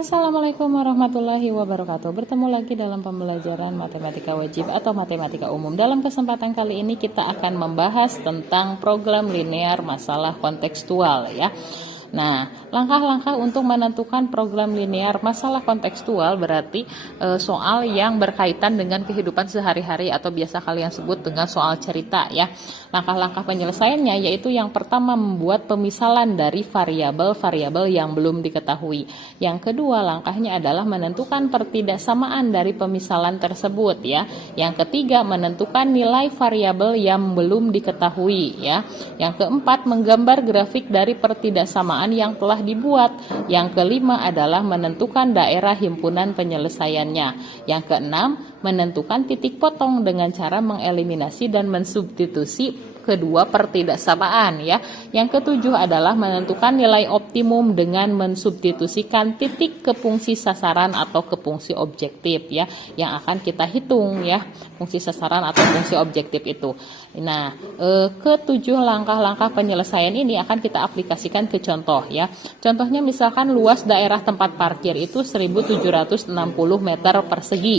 Assalamualaikum warahmatullahi wabarakatuh. Bertemu lagi dalam pembelajaran matematika wajib atau matematika umum. Dalam kesempatan kali ini kita akan membahas tentang program linear masalah kontekstual ya. Nah, langkah-langkah untuk menentukan program linear masalah kontekstual berarti soal yang berkaitan dengan kehidupan sehari-hari atau biasa kalian sebut dengan soal cerita ya. Langkah-langkah penyelesaiannya yaitu yang pertama membuat pemisalan dari variabel-variabel yang belum diketahui. Yang kedua langkahnya adalah menentukan pertidaksamaan dari pemisalan tersebut ya. Yang ketiga menentukan nilai variabel yang belum diketahui ya. Yang keempat menggambar grafik dari pertidaksamaan yang telah dibuat. Yang kelima adalah menentukan daerah himpunan penyelesaiannya. Yang keenam menentukan titik potong dengan cara mengeliminasi dan mensubstitusi kedua pertidaksamaan ya. Yang ketujuh adalah menentukan nilai optimum dengan mensubstitusikan titik ke fungsi sasaran atau ke fungsi objektif ya, yang akan kita hitung ya, fungsi sasaran atau fungsi objektif itu. Nah, ketujuh langkah-langkah penyelesaian ini akan kita aplikasikan ke contoh ya. Contohnya misalkan luas daerah tempat parkir itu 1760 meter persegi.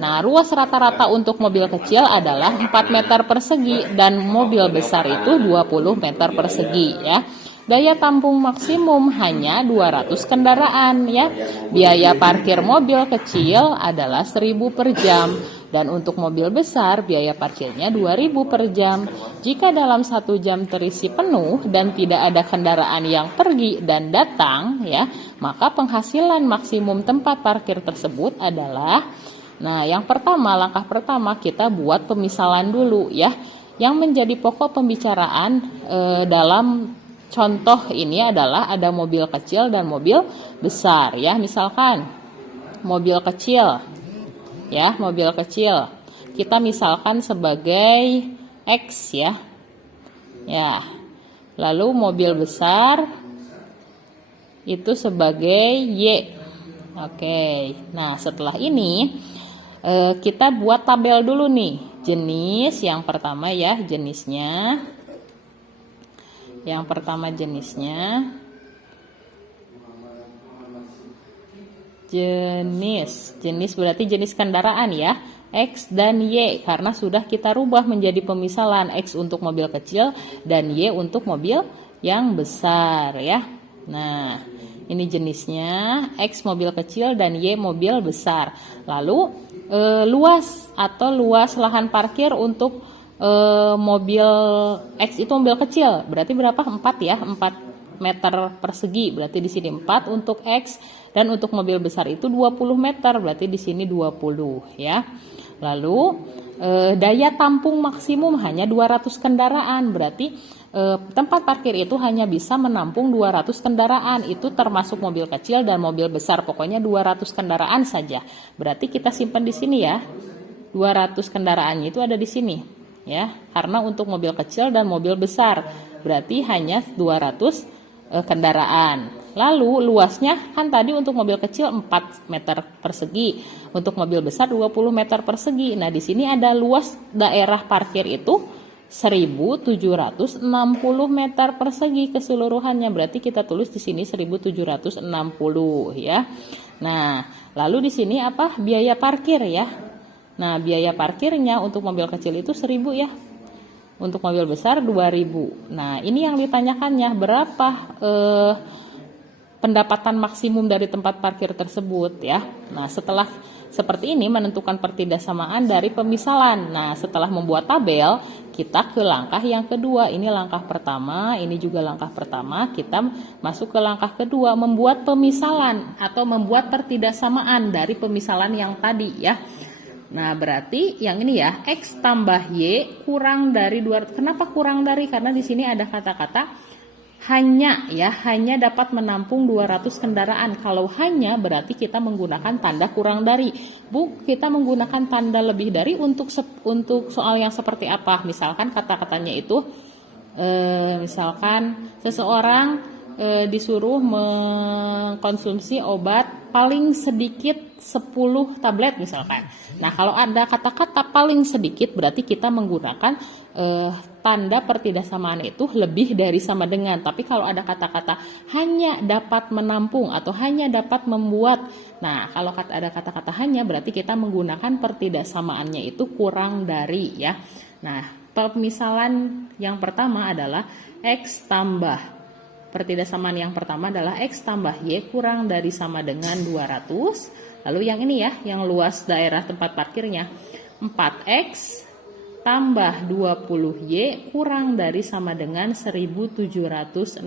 Nah, ruas rata-rata untuk mobil kecil adalah 4 meter persegi dan mobil besar itu 20 meter persegi ya. Daya tampung maksimum hanya 200 kendaraan ya. Biaya parkir mobil kecil adalah 1000 per jam dan untuk mobil besar biaya parkirnya 2000 per jam. Jika dalam 1 jam terisi penuh dan tidak ada kendaraan yang pergi dan datang ya, maka penghasilan maksimum tempat parkir tersebut adalah, nah yang pertama, langkah pertama kita buat pemisalan dulu ya. Yang menjadi pokok pembicaraan dalam contoh ini adalah ada mobil kecil dan mobil besar ya. Misalkan mobil kecil ya, mobil kecil kita misalkan sebagai X ya. Ya. Lalu mobil besar itu sebagai Y. Oke. Nah, setelah ini kita buat tabel dulu nih. Jenis yang pertama ya, jenisnya. Yang pertama jenisnya. Jenis berarti jenis kendaraan ya. X dan Y karena sudah kita rubah menjadi pemisalan, X untuk mobil kecil dan Y untuk mobil yang besar ya. Nah, ini jenisnya, X mobil kecil dan Y mobil besar. Lalu luas lahan parkir untuk mobil X itu mobil kecil berarti berapa? 4 ya, 4 meter persegi berarti di sini 4 untuk X, dan untuk mobil besar itu 20 meter berarti di sini 20 ya. Lalu daya tampung maksimum hanya 200 kendaraan berarti tempat parkir itu hanya bisa menampung 200 kendaraan, itu termasuk mobil kecil dan mobil besar, pokoknya 200 kendaraan saja. Berarti kita simpan di sini ya. 200 kendaraannya itu ada di sini ya. Karena untuk mobil kecil dan mobil besar berarti hanya 200 kendaraan. Lalu luasnya kan tadi untuk mobil kecil 4 meter persegi, untuk mobil besar 20 meter persegi. Nah, di sini ada luas daerah parkir itu 1760 meter persegi keseluruhannya, berarti kita tulis di sini 1760 ya. Nah, lalu di sini apa? Biaya parkir ya. Nah, biaya parkirnya untuk mobil kecil itu 1000 ya. Untuk mobil besar 2000. Nah, ini yang ditanyakannya berapa pendapatan maksimum dari tempat parkir tersebut ya. Nah, setelah seperti ini menentukan pertidaksamaan dari pemisalan. Nah, setelah membuat tabel, kita ke langkah yang kedua. Ini langkah pertama, ini juga langkah pertama. Kita masuk ke langkah kedua, membuat pemisalan atau membuat pertidaksamaan dari pemisalan yang tadi ya. Nah, berarti yang ini ya, X tambah Y kurang dari 200. Kenapa kurang dari? Karena di sini ada kata-kata hanya ya, hanya dapat menampung 200 kendaraan. Kalau hanya berarti kita menggunakan tanda kurang dari. Kita menggunakan tanda lebih dari untuk soal yang seperti apa? Misalkan kata-katanya itu misalkan seseorang disuruh mengkonsumsi obat paling sedikit 10 tablet misalkan. Nah, kalau ada kata-kata paling sedikit berarti kita menggunakan tanda pertidaksamaan itu lebih dari sama dengan. Tapi kalau ada kata-kata hanya dapat menampung atau hanya dapat membuat, nah kalau ada kata-kata hanya berarti kita menggunakan pertidaksamaannya itu kurang dari ya. Nah, pemisalan yang pertama adalah X tambah. Pertidaksamaan yang pertama adalah X tambah Y kurang dari sama dengan 200. Lalu yang ini ya, yang luas daerah tempat parkirnya 4X tambah 20Y kurang dari sama dengan 1760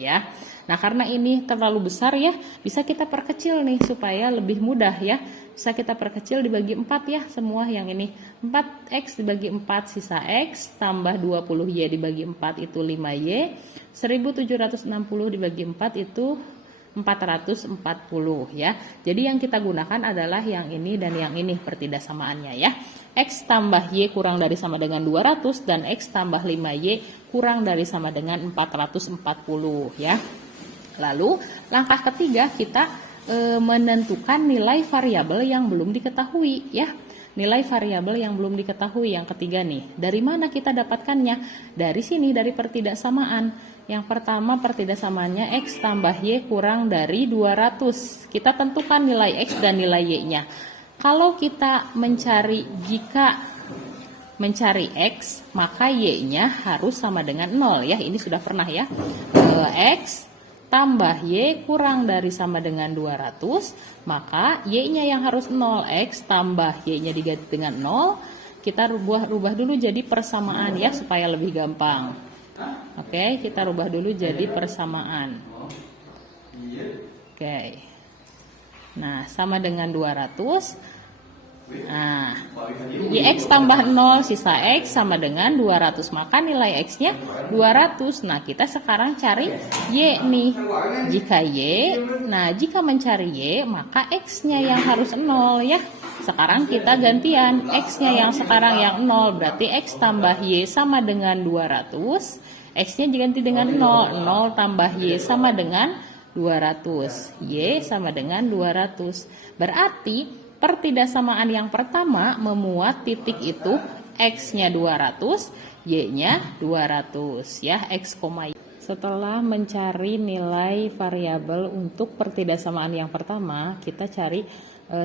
ya. Nah, karena ini terlalu besar ya, bisa kita perkecil nih supaya lebih mudah ya. Bisa kita perkecil dibagi 4 ya, semua yang ini 4X dibagi 4 sisa X tambah 20Y dibagi 4 itu 5Y, 1760 dibagi 4 itu 440 ya. Jadi yang kita gunakan adalah yang ini dan yang ini pertidaksamaannya ya. X tambah Y kurang dari sama dengan 200 dan X tambah 5Y kurang dari sama dengan 440 ya. Lalu langkah ketiga kita menentukan nilai variabel yang belum diketahui ya. Nilai variabel yang belum diketahui yang ketiga nih. Dari mana kita dapatkannya? Dari sini, dari pertidaksamaan. Yang pertama pertidaksamaannya X tambah Y kurang dari 200. Kita tentukan nilai X dan nilai Y-nya. Kalau kita jika mencari X, maka Y-nya harus sama dengan 0 ya. Ini sudah pernah ya. X tambah Y kurang dari sama dengan 200, maka Y-nya yang harus 0, X tambah Y-nya diganti dengan 0, kita rubah dulu jadi persamaan ya, supaya lebih gampang. Oke, kita rubah dulu jadi persamaan. Oke. Nah, sama dengan 200. Nah, YX tambah 0 sisa X sama dengan 200, maka nilai X-nya 200. Nah, kita sekarang cari Y nih. Jika mencari Y, maka X-nya yang harus 0 ya. Sekarang kita gantian, X-nya yang sekarang yang 0, berarti X tambah Y sama dengan 200. X-nya diganti dengan 0, 0 tambah Y sama dengan 200. Y sama dengan 200. Berarti pertidaksamaan yang pertama memuat titik itu X-nya 200, Y-nya 200 ya, X, Y. Setelah mencari nilai variabel untuk pertidaksamaan yang pertama, kita cari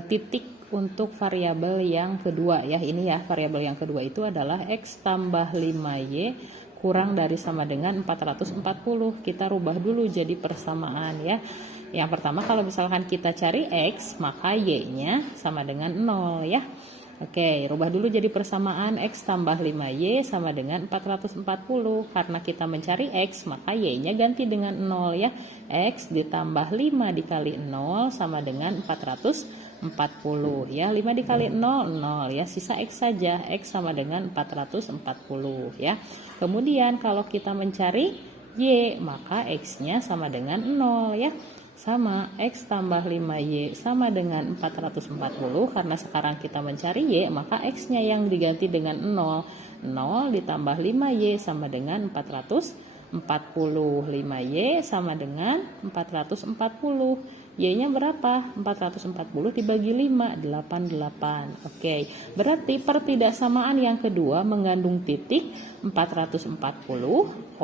titik untuk variabel yang kedua ya. Ini ya, variabel yang kedua itu adalah X tambah 5Y kurang dari sama dengan 440. Kita rubah dulu jadi persamaan ya. Yang pertama kalau misalkan kita cari X, maka Y-nya sama dengan 0 ya. Oke, rubah dulu jadi persamaan X tambah 5Y sama dengan 440. Karena kita mencari X, maka Y-nya ganti dengan 0 ya. X ditambah 5 dikali 0 sama dengan 440 ya. 5 dikali 0, 0 ya. Sisa X saja, X sama dengan 440 ya. Kemudian kalau kita mencari Y, maka X-nya sama dengan 0 ya. Sama X tambah 5Y sama dengan 440. Karena sekarang kita mencari Y, maka X-nya yang diganti dengan 0. 0 ditambah 5Y sama dengan 440. 5Y sama dengan 440. Y-nya berapa? 440 dibagi 5, 88. Oke, berarti pertidaksamaan yang kedua mengandung titik 440,88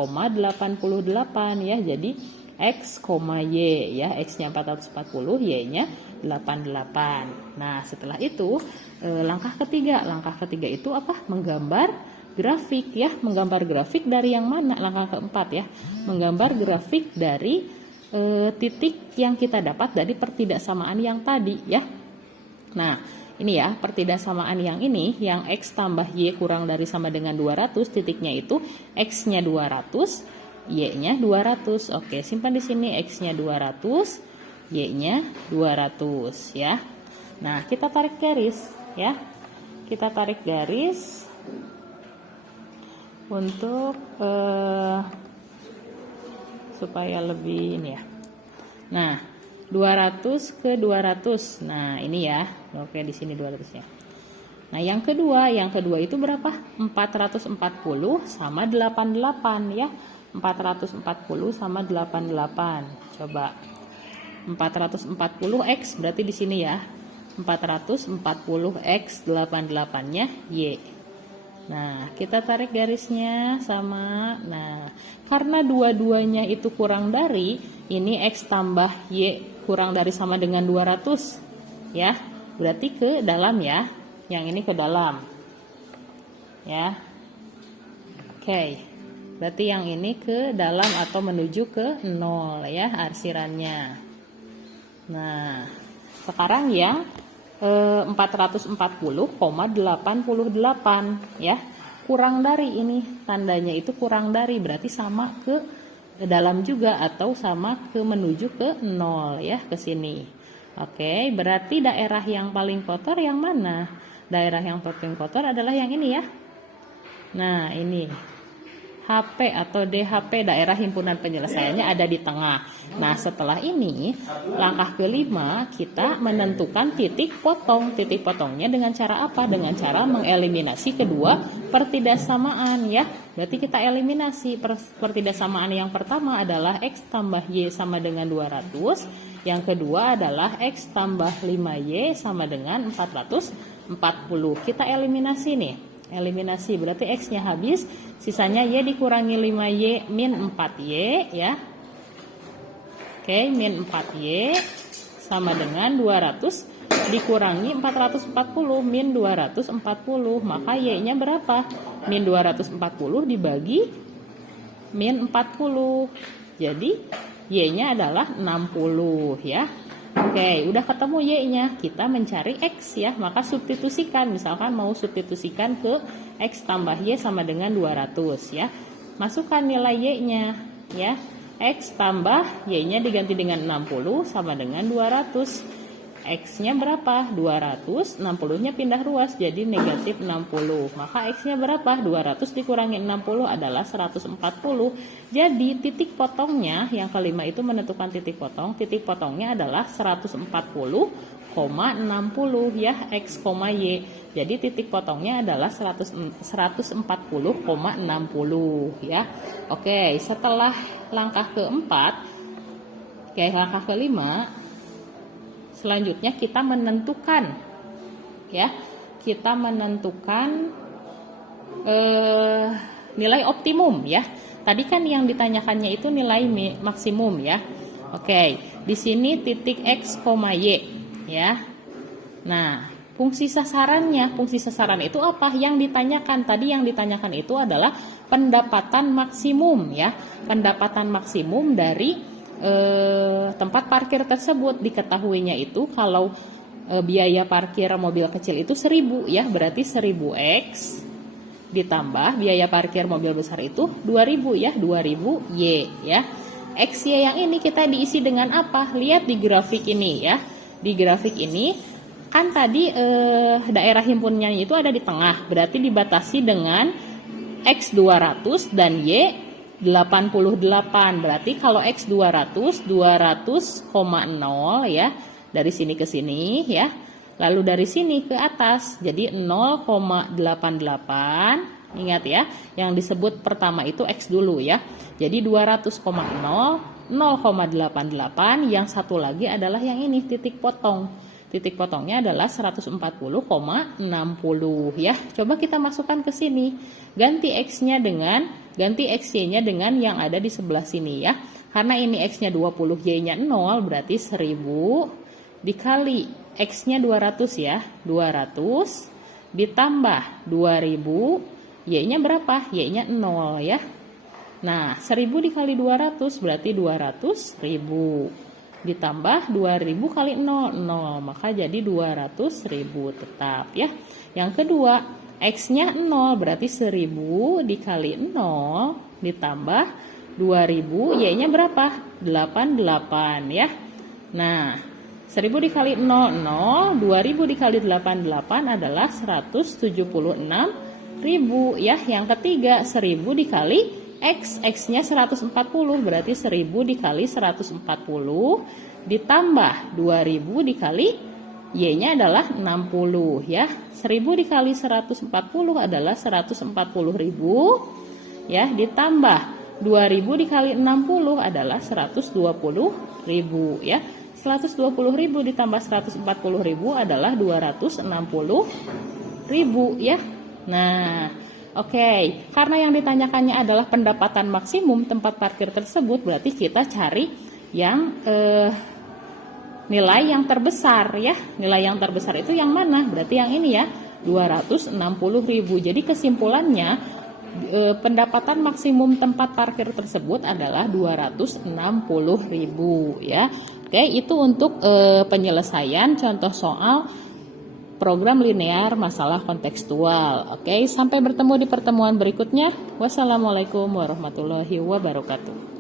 ya. Jadi X, Y ya, X-nya 440, Y-nya 88. Nah, setelah itu langkah ketiga itu apa? Menggambar grafik ya. Menggambar grafik dari yang mana? Langkah keempat ya, menggambar grafik dari titik yang kita dapat dari pertidaksamaan yang tadi ya. Nah, ini ya pertidaksamaan yang ini, yang X tambah Y kurang dari sama dengan 200, titiknya itu X-nya 200, Y-nya 200. Oke, simpan di sini X-nya 200, Y-nya 200 ya. Nah, kita tarik garis ya. Kita tarik garis untuk supaya lebih ini ya. Nah, 200 ke 200. Nah, ini ya. Oke, di sini 200-nya. Nah, yang kedua itu berapa? 440 sama 88 ya. 440 sama 88. Coba. 440X berarti di sini ya. 440X 88-nya Y. Nah, kita tarik garisnya sama. Nah, karena dua-duanya itu kurang dari, ini X tambah Y kurang dari sama dengan 200 ya. Berarti ke dalam ya. Yang ini ke dalam. Ya. Oke. Berarti yang ini ke dalam atau menuju ke 0 ya arsirannya. Nah, sekarang yang 440,88 ya. Kurang dari ini, tandanya itu kurang dari, berarti sama ke dalam juga atau sama ke menuju ke 0 ya, ke sini. Oke, berarti daerah yang paling kotor yang mana? Daerah yang paling kotor adalah yang ini ya. Nah, ini HP atau DHP, daerah himpunan penyelesaiannya ada di tengah. Nah, setelah ini langkah kelima kita menentukan titik potong. Titik potongnya dengan cara apa? Dengan cara mengeliminasi kedua pertidaksamaan ya. Berarti kita eliminasi pertidaksamaan yang pertama adalah X tambah Y sama dengan 200. Yang kedua adalah X tambah 5Y sama dengan 440. Kita eliminasi nih. Eliminasi berarti X-nya habis, sisanya Y dikurangi 5Y min 4Y ya. Oke, min 4Y sama dengan 200 dikurangi 440 min 240, maka Y-nya berapa? Min 240 dibagi min 40. Jadi Y-nya adalah 60 ya. Oke, udah ketemu Y-nya, kita mencari X ya, maka substitusikan. Misalkan mau substitusikan ke X tambah Y sama dengan 200 ya. Masukkan nilai Y-nya ya. X tambah Y-nya diganti dengan 60 sama dengan 200. X-nya berapa? 200, 60-nya pindah ruas jadi negatif 60. Maka X-nya berapa? 200 dikurangi 60 adalah 140. Jadi titik potongnya yang kelima itu menentukan titik potong. Titik potongnya adalah 140,60 ya, X, Y. Jadi titik potongnya adalah 140,60 ya. Oke, setelah langkah keempat, langkah kelima, selanjutnya kita menentukan ya, kita menentukan nilai optimum ya. Tadi kan yang ditanyakannya itu nilai maksimum ya. Oke, di sini titik X, Y ya. Nah, fungsi sasaran itu apa? Yang ditanyakan tadi, yang ditanyakan itu adalah pendapatan maksimum ya. Pendapatan maksimum dari tempat parkir tersebut. Diketahuinya itu kalau biaya parkir mobil kecil itu 1000 ya, berarti 1000X ditambah biaya parkir mobil besar itu 2000 ya, 2000 Y ya. X Y yang ini kita diisi dengan apa? Lihat di grafik ini ya. Di grafik ini kan tadi daerah himpunnya itu ada di tengah, berarti dibatasi dengan X 200 dan Y 88. Berarti kalau X 200 200,0 ya, dari sini ke sini ya. Lalu dari sini ke atas jadi 0,88. Ingat ya, yang disebut pertama itu X dulu ya. Jadi 200,0, 0,88, yang satu lagi adalah yang ini titik potong. Titik potongnya adalah 140,60 ya. Coba kita masukkan ke sini. Ganti X-nya dengan, ganti XY-nya dengan yang ada di sebelah sini ya. Karena ini X-nya 20, Y-nya 0, berarti 1000 dikali X-nya 200 ya. 200 ditambah 2000, Y-nya berapa? Y-nya 0 ya. Nah, 1000 dikali 200 berarti 200.000. Ditambah 2000 kali 0, 0, maka jadi 200.000 tetap ya. Yang kedua, X-nya 0 berarti 1000 dikali 0 ditambah 2000, Y-nya berapa? 88 ya. Nah, 1000 dikali 0, 0, 2000 dikali 88 adalah 176.000 ya. Yang ketiga, 1000 dikali X, X-nya 140, berarti 1000 dikali 140 ditambah 2000 dikali Y-nya adalah 60 ya. 1000 dikali 140 adalah 140.000 ya, ditambah 2000 dikali 60 adalah 120.000 ya. 120.000 ditambah 140.000 adalah 260.000 ya. Nah, oke. Karena yang ditanyakannya adalah pendapatan maksimum tempat parkir tersebut, berarti kita cari yang nilai yang terbesar ya. Nilai yang terbesar itu yang mana? Berarti yang ini ya, 260.000. Jadi kesimpulannya pendapatan maksimum tempat parkir tersebut adalah 260.000 ya. Oke, itu untuk penyelesaian contoh soal program linear masalah kontekstual. Oke, sampai bertemu di pertemuan berikutnya. Wassalamualaikum warahmatullahi wabarakatuh.